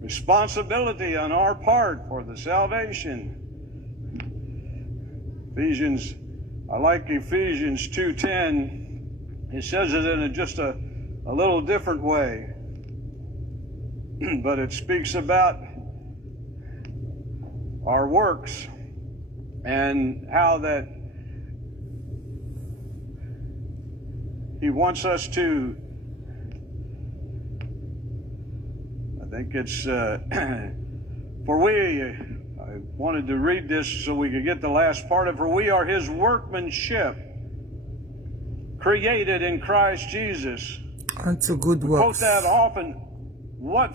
responsibility on our part for the salvation. I like Ephesians 2:10. It says it in just a little different way. But it speaks about our works and how that He wants us to, I think it's, I wanted to read this so we could get the last part of it. For we are His workmanship, created in Christ Jesus. Unto good We works. quote that often. What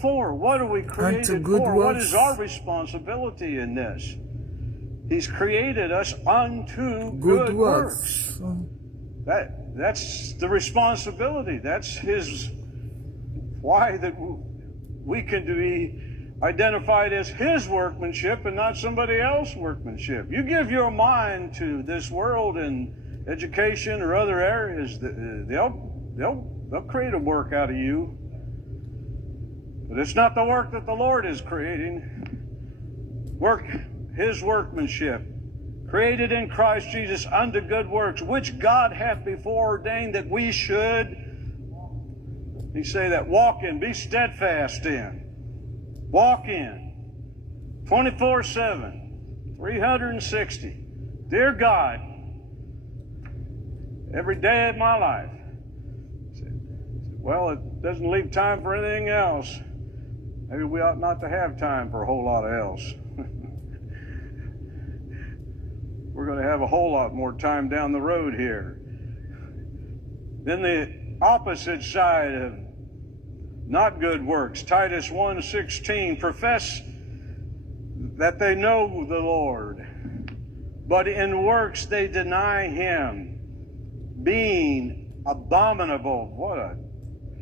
for? What are we created for? What is our responsibility in this? He's created us unto good works. That's the responsibility. That's His, why that we can be identified as His workmanship and not somebody else's workmanship. You give your mind to this world in education or other areas, they'll create a work out of you. But it's not the work that the Lord is creating. His workmanship, created in Christ Jesus unto good works, which God hath before ordained that we should, He say that, walk in, be steadfast in. Walk in. 24/7, 360. Dear God, every day of my life. Well, it doesn't leave time for anything else. Maybe we ought not to have time for a whole lot of else. We're going to have a whole lot more time down the road here. Then the opposite side of not good works, Titus 1:16, profess that they know the Lord, but in works they deny Him, being abominable.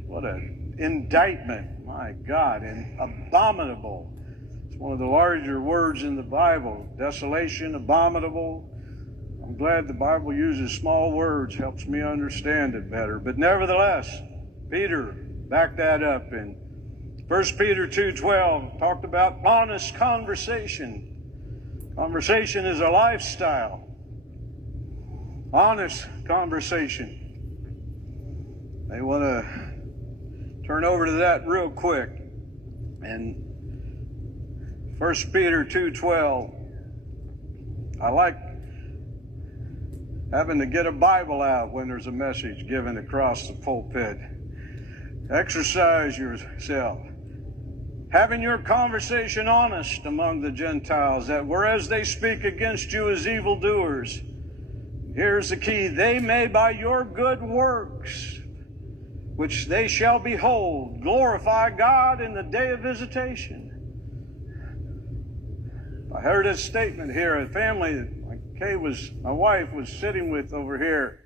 What an indictment, my God, and abominable. It's one of the larger words in the Bible. Desolation, abominable. I'm glad the Bible uses small words, helps me understand it better. But nevertheless, Peter backed that up in 1 Peter 2:12, talked about honest conversation. Conversation is a lifestyle. Honest conversation. They want to turn over to that real quick. And 1 Peter 2:12, I like having to get a Bible out when there's a message given across the pulpit. Exercise yourself. Having your conversation honest among the Gentiles, that whereas they speak against you as evildoers, here's the key, they may by your good works, which they shall behold, glorify God in the day of visitation. I heard a statement here, a family that my wife was sitting with over here.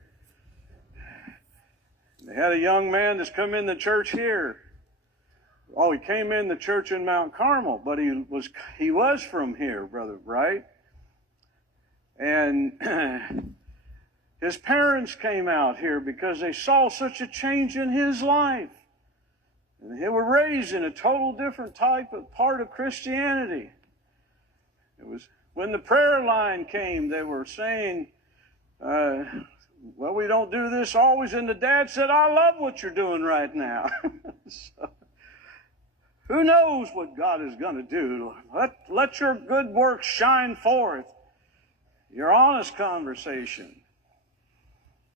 They had a young man that's come in the church here. Oh, he came in the church in Mount Carmel, but he was from here, Brother Bright. And his parents came out here because they saw such a change in his life. And they were raised in a total different type of part of Christianity. It was when the prayer line came, they were saying, well, we don't do this always. And the dad said, I love what you're doing right now. So, who knows what God is going to do? Let your good works shine forth. Your honest conversation.